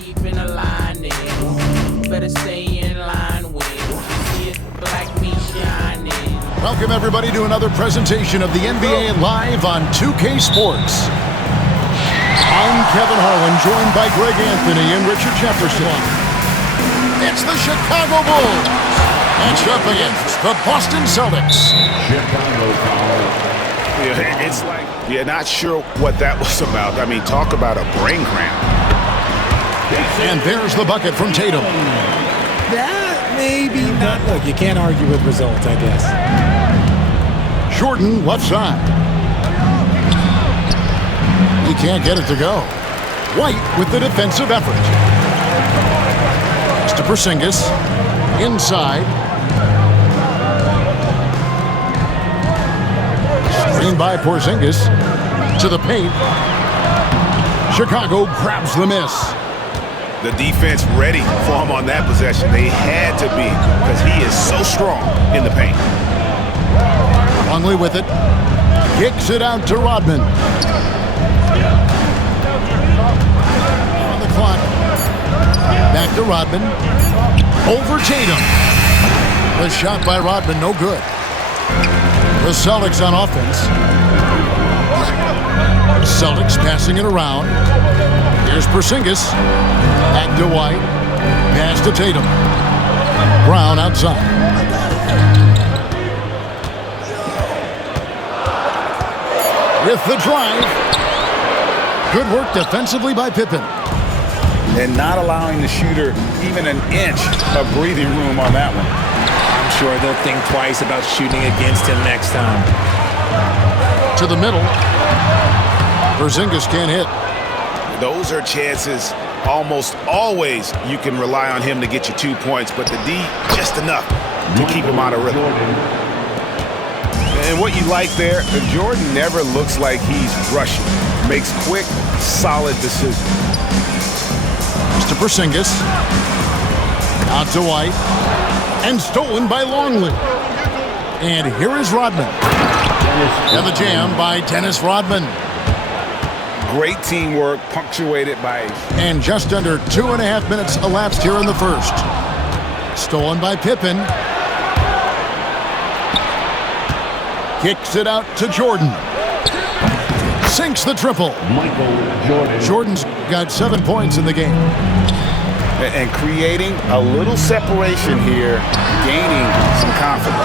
keeping a line in. Better stay in line with. See it like me shining. Welcome everybody to another presentation of the NBA Live on 2K Sports. I'm Kevin Harlan, joined by Greg Anthony and Richard Jefferson. It's the Chicago Bulls. Match up against the Boston Celtics. Yeah, it's like you're not sure what that was about. I mean, talk about a brain cramp. And there's the bucket from Tatum. That maybe not. Look, you can't argue with results, I guess. Jordan left side. He can't get it to go. White with the defensive effort. To Porzingis. Inside. Screen by Porzingis. To the paint. Chicago grabs the miss. The defense ready for him on that possession. They had to be because he is so strong in the paint. Longley with it. Kicks it out to Rodman. On the clock. Back to Rodman. Over Tatum. The shot by Rodman, no good. The Celtics on offense. Celtics passing it around. Here's Porzingis. Back to White. Pass to Tatum. Brown outside. With the drive. Good work defensively by Pippen. And not allowing the shooter even an inch of breathing room on that one. I'm sure they'll think twice about shooting against him next time. To the middle. Porzingis can't hit. Those are chances almost always you can rely on him to get you 2 points, but the D just enough to keep him out of rhythm. And what you like there, Jordan never looks like he's rushing. Makes quick, solid decisions. To Porzingis. Out to White. And stolen by Longley. And here is Rodman. And the jam by Dennis Rodman. Great teamwork, punctuated by... And just under 2.5 minutes elapsed here in the first. Stolen by Pippen. Kicks it out to Jordan. Sinks the triple. Jordan's got 7 points in the game. And creating a little separation here, gaining some confidence.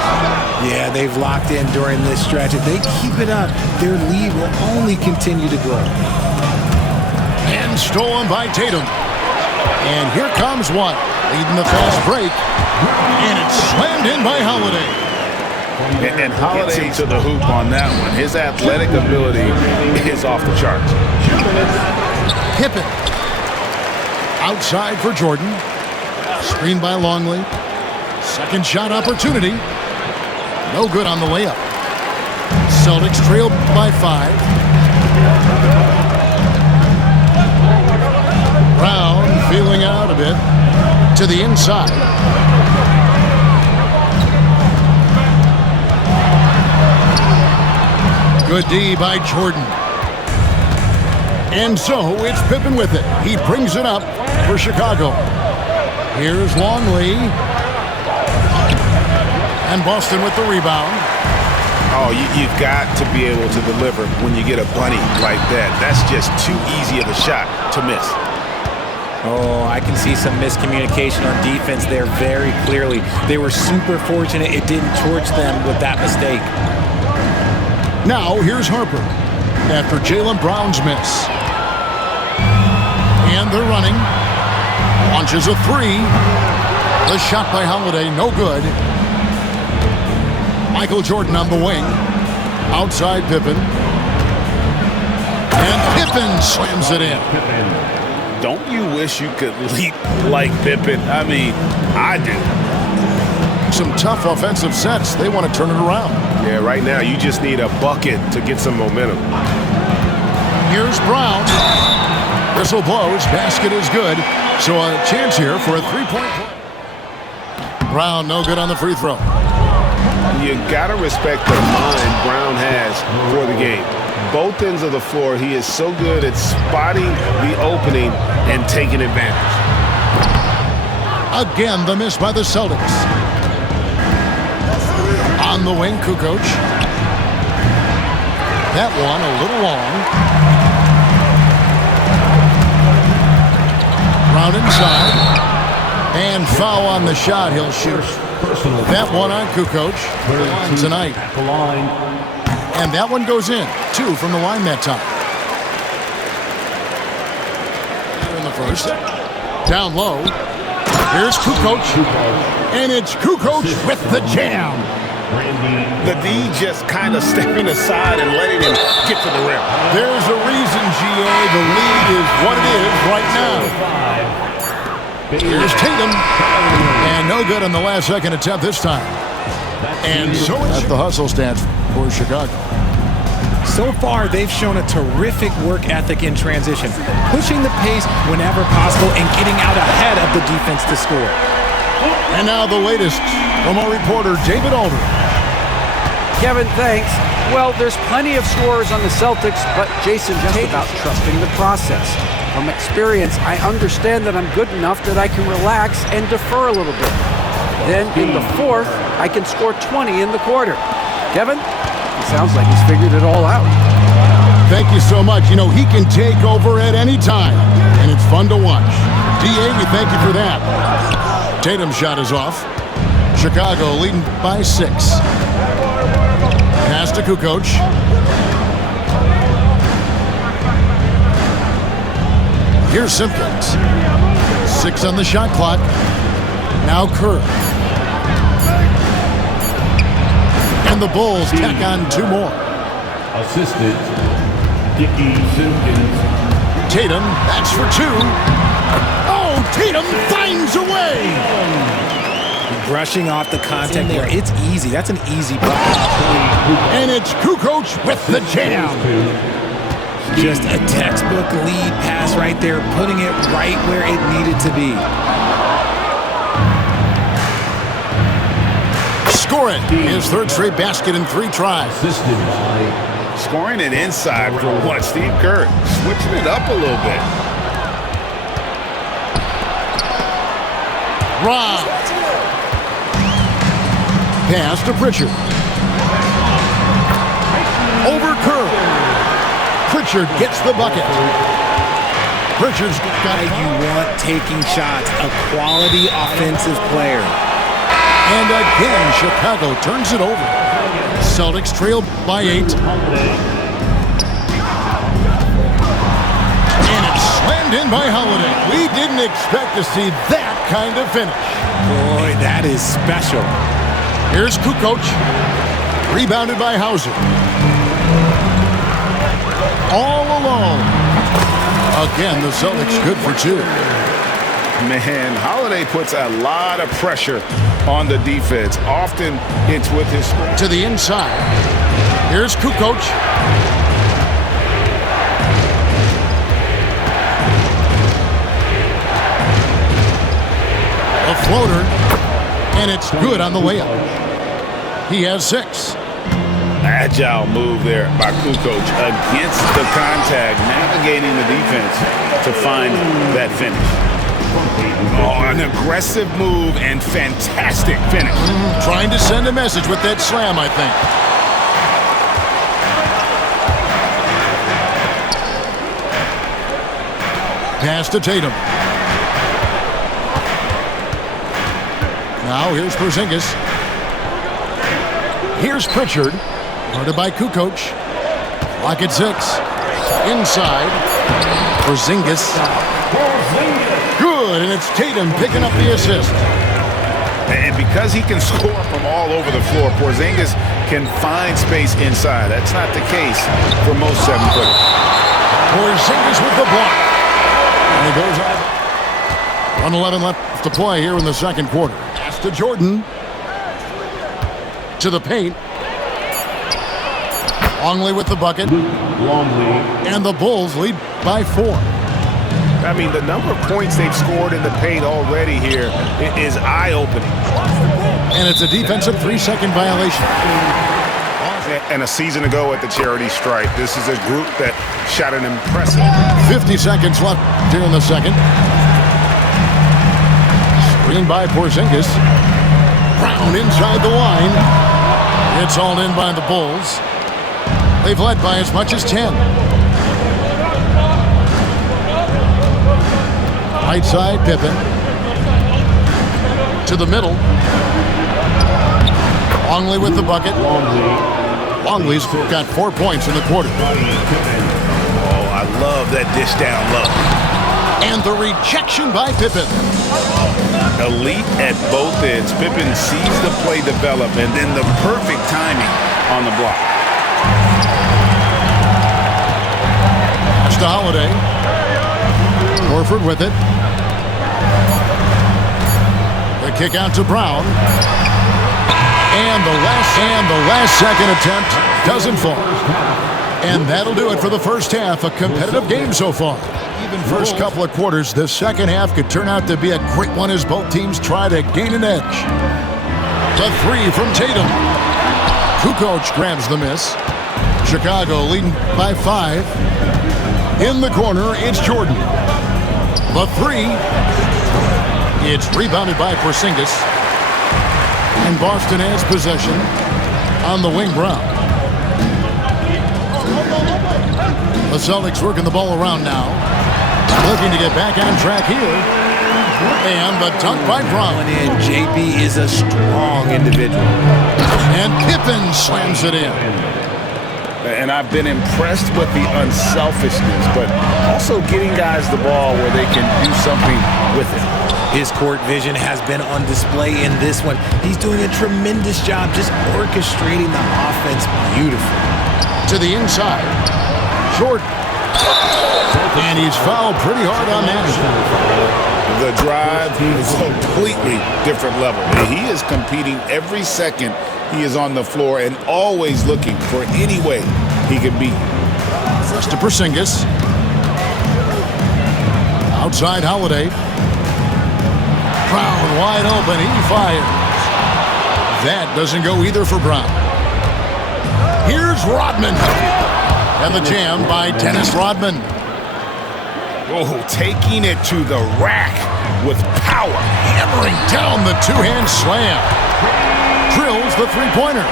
Yeah, they've locked in during this stretch. If they keep it up, their lead will only continue to grow. And stolen by Tatum. And here comes White, leading the fast break. And it's slammed in by Holiday. And Holiday to the hoop on that one. His athletic ability is off the charts. Pippen. Outside for Jordan. Screen by Longley. Second shot opportunity. No good on the layup. Celtics trail by 5. Brown feeling out a bit. To the inside. Good D by Jordan. And so it's Pippen with it. He brings it up for Chicago. Here's Longley. And Boston with the rebound. Oh, you've got to be able to deliver when you get a bunny like that. That's just too easy of a shot to miss. Oh, I can see some miscommunication on defense there very clearly. They were super fortunate it didn't torch them with that mistake. Now here's Harper after Jaylen Brown's miss. And they're running. Launches a 3. The shot by Holiday, no good. Michael Jordan on the wing. Outside Pippen. And Pippen slams it in. Don't you wish you could leap like Pippen? I mean, I do. Some tough offensive sets. They want to turn it around. Yeah, right now you just need a bucket to get some momentum. Here's Brown. Whistle blows. Basket is good. So a chance here for a 3-point play. Brown, no good on the free throw. You got to respect the mind Brown has for the game. both ends of the floor. He is so good at spotting the opening and taking advantage. Again, the miss by the Celtics. On the wing, Kukoc. That one a little long. Round inside. And foul on the shot. He'll shoot. That one on Kukoc tonight. And that one goes in. 2 from the line that time. In the first. Down low. Here's Kukoc. And it's Kukoc with the jam. The D just kind of stepping aside and letting him get to the rim. There's a reason, GA. The lead is what it is right now. Here's Tatum. And no good on the last second attempt this time. And so at the hustle stance for Chicago. So far, they've shown a terrific work ethic in transition, pushing the pace whenever possible and getting out ahead of the defense to score. And now the latest from our reporter, David Alder. Kevin, thanks. Well, there's plenty of scorers on the Celtics, but Jason, just about trusting the process. From experience, I understand that I'm good enough that I can relax and defer a little bit. Then in the fourth, I can score 20 in the quarter. Kevin, it sounds like he's figured it all out. Thank you so much. You know, he can take over at any time, and it's fun to watch. DA, we thank you for that. Tatum's shot is off. Chicago leading by 6. Pass to Kukoc. Here's Simpkins. 6 on the shot clock. Now Kerr. And the Bulls tack on 2 more. Assistant, Dickie Simpkins. Tatum, that's for 2. Oh, Tatum finds a way. Brushing off the contact there. It's easy. That's an easy bucket. And it's Kukoc with the jam. Just a textbook lead pass right there, putting it right where it needed to be. Scoring his 3rd straight basket in 3 tries. Scoring it inside for what? Steve Kerr switching it up a little bit. Rob. Pass to Pritchard. Over Kerr. Pritchard gets the bucket. Pritchard's got it. You want taking shots, a quality offensive player. And again, Chicago turns it over. Celtics trail by 8. And it's slammed in by Holiday. We didn't expect to see that kind of finish. Boy, that is special. Here's Kukoc. Rebounded by Hauser. All alone. Again, the Celtics good for 2. Man, Holiday puts a lot of pressure on the defense. Often it's with his... To the inside. Here's Kukoc. A floater. And it's good on the way up. He has 6. Agile move there by Kukoc against the contact, navigating the defense to find that finish. Oh, an aggressive move and fantastic finish. Trying to send a message with that slam, I think. Pass to Tatum. Now here's Porzingis. Here's Pritchard. Guarded by Kukoc. Clock at 6. Inside. Porzingis. Good, and it's Tatum picking up the assist. And because he can score from all over the floor, Porzingis can find space inside. That's not the case for most 7-footers. Porzingis with the block. And he goes out. 1:11 left to play here in the 2nd quarter. Pass to Jordan. To the paint. Longley with the bucket. And the Bulls lead by 4. I mean, the number of points they've scored in the paint already here is eye-opening. And it's a defensive 3-second violation. And a season ago at the charity stripe, this is a group that shot an impressive. 50 seconds left here in the second. Screen by Porzingis. Brown inside the line. It's all in by the Bulls. They've led by as much as 10. Right side, Pippen. To the middle. Longley with the bucket. Longley's got 4 points in the quarter. Oh, I love that dish down low. And the rejection by Pippen. Elite at both ends. Pippen sees the play develop and then the perfect timing on the block. Pass to Holiday. Horford with it. The kick out to Brown. And the last second attempt doesn't fall. And that'll do it for the first half. A competitive game so far. Even first couple of quarters, the second half could turn out to be a great one as both teams try to gain an edge. The three from Tatum. Kukoc grabs the miss. Chicago leading by 5. In the corner, it's Jordan. The three. It's rebounded by Porzingis. And Boston has possession on the wing. Brown. The Celtics working the ball around now. Looking to get back on track here. And the dunk by Brown. And JB is a strong individual. And Pippen slams it in. And I've been impressed with the unselfishness, but also getting guys the ball where they can do something with it. His court vision has been on display in this one. He's doing a tremendous job just orchestrating the offense beautifully. To the inside. Jordan. And he's fouled pretty hard on that. The drive is a completely different level. He is competing every second he is on the floor and always looking for any way he can beat. First to Porzingis. Outside Holiday. Brown wide open. He fires. That doesn't go either for Brown. Here's Rodman. And the jam by Dennis Rodman. Oh, taking it to the rack with power. Hammering down the two-hand slam. Drills the three-pointer.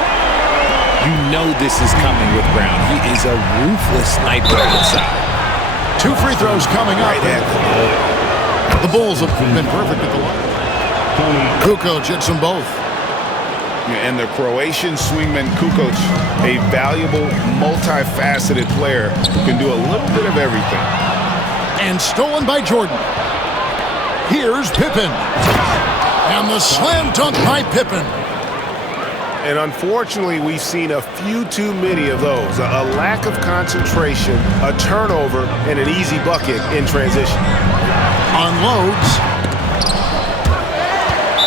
You know this is coming with Brown. He is a ruthless sniper inside. 2 free throws coming up. The Bulls have been perfect at the line. Kukoc hits them both. And the Croatian swingman Kukoc, a valuable, multifaceted player who can do a little bit of everything. And stolen by Jordan. Here's Pippen. And the slam dunk by Pippen. And unfortunately, we've seen a few too many of those. A lack of concentration, a turnover, and an easy bucket in transition. Unloads.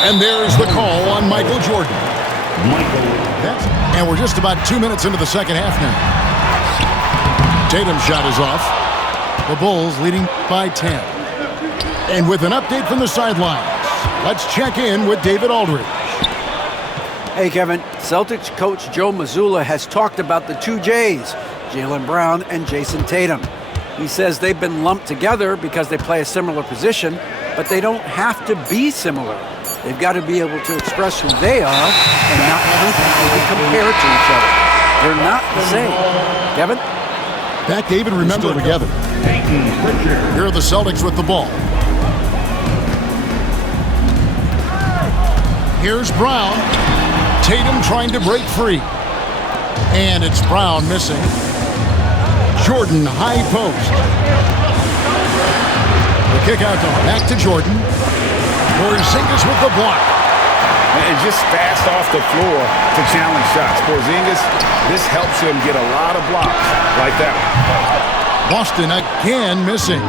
And there's the call on Michael Jordan. And we're just about 2 minutes into the second half now. Tatum's shot is off. The Bulls leading by 10. And with an update from the sidelines, let's check in with David Aldridge. Hey, Kevin. Celtics coach Joe Mazzulla has talked about the two J's, Jaylen Brown and Jason Tatum. He says they've been lumped together because they play a similar position, but they don't have to be similar. They've got to be able to express who they are and not constantly compare to each other. They're not the same. Kevin? Back, David, remember together. Here are the Celtics with the ball. Here's Brown. Tatum trying to break free. And it's Brown missing. Jordan, high post. The kick out back to Jordan. Porzingis with the block. And just fast off the floor to challenge shots. Porzingis, this helps him get a lot of blocks like that one. Boston again missing.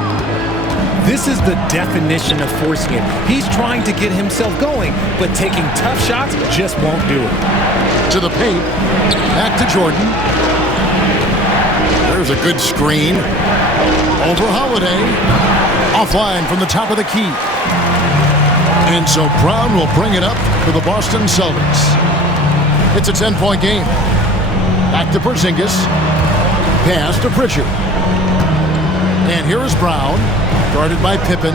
This is the definition of forcing it. He's trying to get himself going, but taking tough shots just won't do it. To the paint. Back to Jordan. There's a good screen. Over Holiday. Offline from the top of the key. And so Brown will bring it up for the Boston Celtics. It's a 10-point game. Back to Porzingis. Pass to Pritchard. And here is Brown, guarded by Pippen.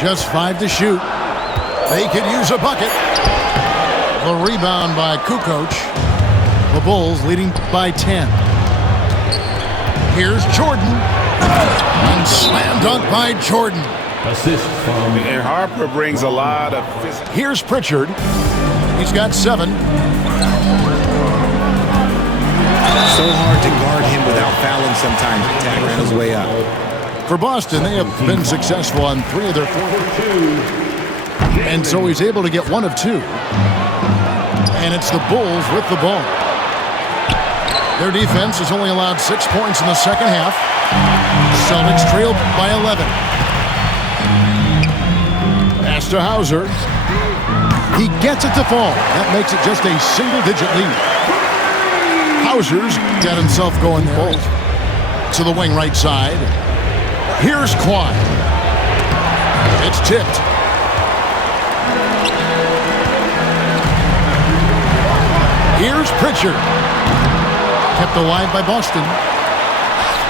Just 5 to shoot. They could use a bucket. The rebound by Kukoc. The Bulls leading by 10. Here's Jordan. And slam dunk by Jordan. Assist from And Harper brings a lot of physical. Here's Pritchard. He's got 7. So hard to guard him without fouling sometimes. Attack ran his way up. For Boston, they have been successful on 3 of their 4. And so he's able to get 1 of 2. And it's the Bulls with the ball. Their defense has only allowed 6 points in the second half. Celtics trailed by 11. Pass to Hauser. He gets it to fall. That makes it just a single-digit lead. Hauser's got himself going there. To the wing right side. Here's Kawhi. It's tipped. Here's Pritchard. Kept alive by Boston.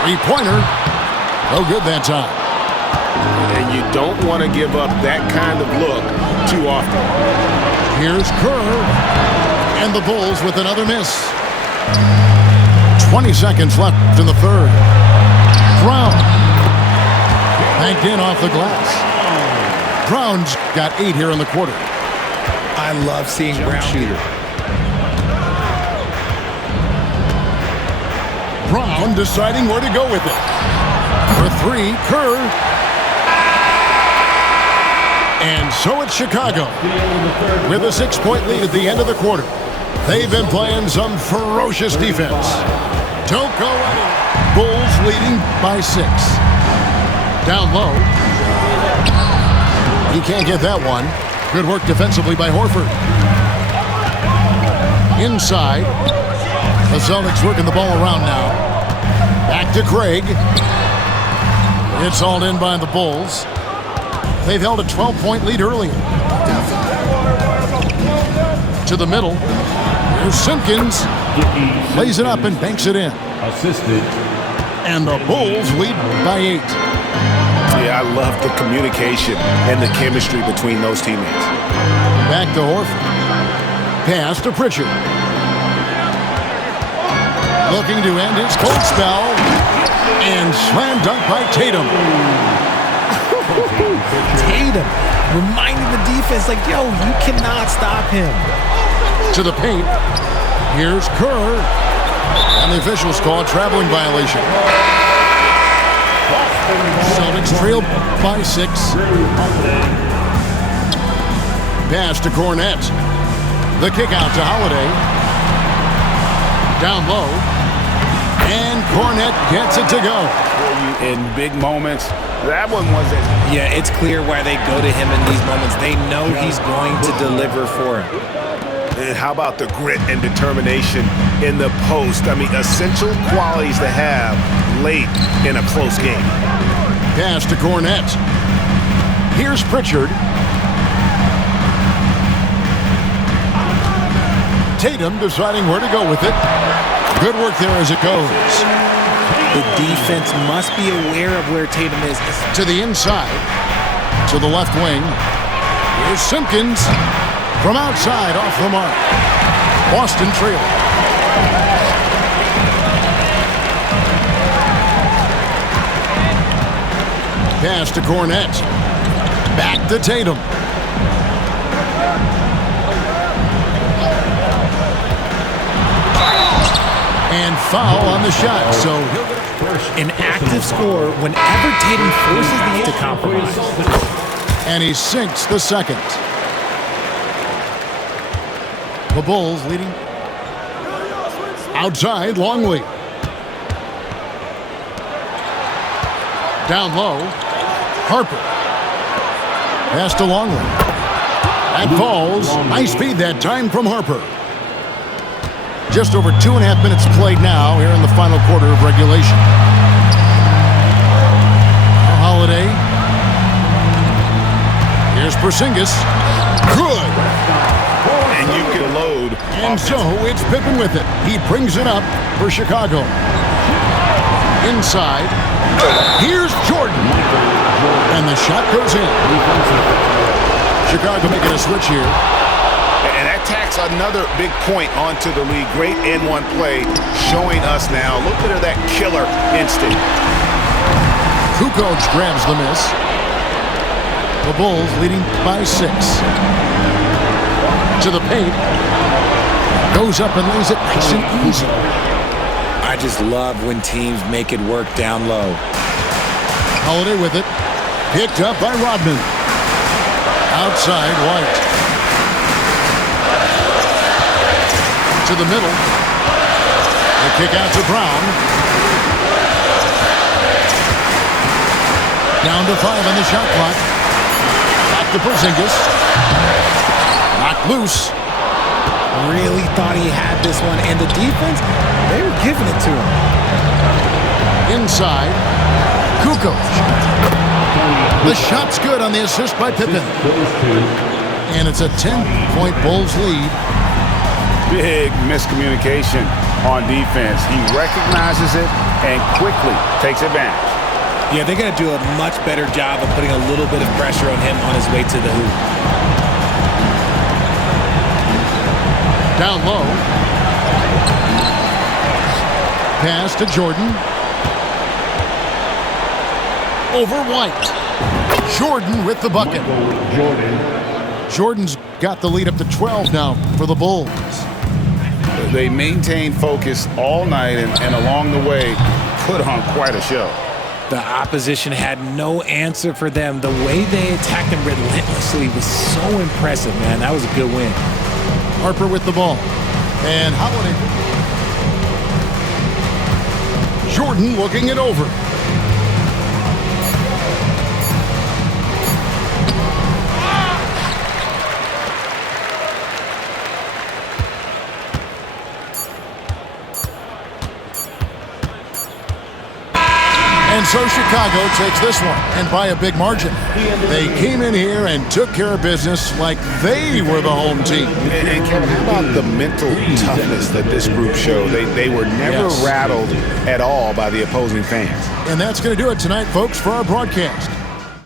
3-pointer. No good that time. And you don't want to give up that kind of look too often. Here's Kerr. And the Bulls with another miss. 20 seconds left in the third. Brown. Banked in off the glass. Brown's got 8 here in the quarter. I love seeing Brown shooter. Brown deciding where to go with it. For 3, Kerr. And so it's Chicago with a 6-point lead at the end of the quarter. They've been playing some ferocious defense. Don't go anywhere. Bulls leading by 6. Down low. He can't get that one. Good work defensively by Horford. Inside. The Celtics working the ball around now. Back to Craig. It's hauled in by the Bulls. They've held a 12-point lead earlier. To the middle. Here's Simpkins. Lays it up and banks it in. assisted. And the Bulls lead by 8. Yeah, I love the communication and the chemistry between those teammates. Back to Horford. Pass to Pritchard. Looking to end his cold spell. And slam dunk by Tatum. Tatum reminding the defense, like, yo, you cannot stop him. To the paint. Here's Kerr. And the officials call a traveling violation. Celtics trail by 6. Pass to Cornette. The kick out to Holiday. Down low. And Cornette gets it to go. In big moments, that one wasn't. Yeah, it's clear why they go to him in these moments. They know he's going to deliver for him. And how about the grit and determination in the post? I mean, essential qualities to have late in a close game. Pass to Cornette. Here's Pritchard. Tatum deciding where to go with it. Good work there as it goes. The defense must be aware of where Tatum is. To the inside. To the left wing. Here's Simpkins. From outside, off the mark. Boston trail. Pass to Cornette. Back to Tatum. And foul on the shot, so he'll get an active score whenever Tatum forces the to compromise. And he sinks the second. The Bulls leading. Outside, Longley. Down low, Harper. Pass to Longley. That falls. Nice feed that time from Harper. Just over 2.5 minutes played now here in the final quarter of regulation. Holiday. Here's Porzingis. Good. And you can load And so it's Pippen with it. He brings it up for Chicago. Inside. Here's Jordan. And the shot goes in. Chicago making a switch here. And that tacks another big point onto the league. Great N1 play showing us now a little bit of that killer instinct. Kukoc grabs the miss. The Bulls leading by 6. To the paint. Goes up and lays it nice and easy. I just love when teams make it work down low. Holiday with it. Picked up by Rodman. Outside, White. To the middle. The kick out to Brown. Down to 5 on the shot clock. Back to Porzingis. Knocked loose. Really thought he had this one. And the defense, they were giving it to him. Inside. Kukoc. The shot's good on the assist by Pippen. And it's a 10-point Bulls lead. Big miscommunication on defense. He recognizes it and quickly takes advantage. Yeah, they got to do a much better job of putting a little bit of pressure on him on his way to the hoop. Down low. Pass to Jordan. Over White. Jordan with the bucket. Jordan's got the lead up to 12 now for the Bulls. They maintained focus all night and along the way put on quite a show. The opposition had no answer for them. The way they attacked them relentlessly was so impressive, man. That was a good win. Harper with the ball. And Holiday. Jordan looking it over. And so Chicago takes this one, and by a big margin. They came in here and took care of business like they were the home team. And Kevin, how about the mental toughness that this group showed? They were never rattled at all by the opposing fans. And that's going to do it tonight, folks, for our broadcast.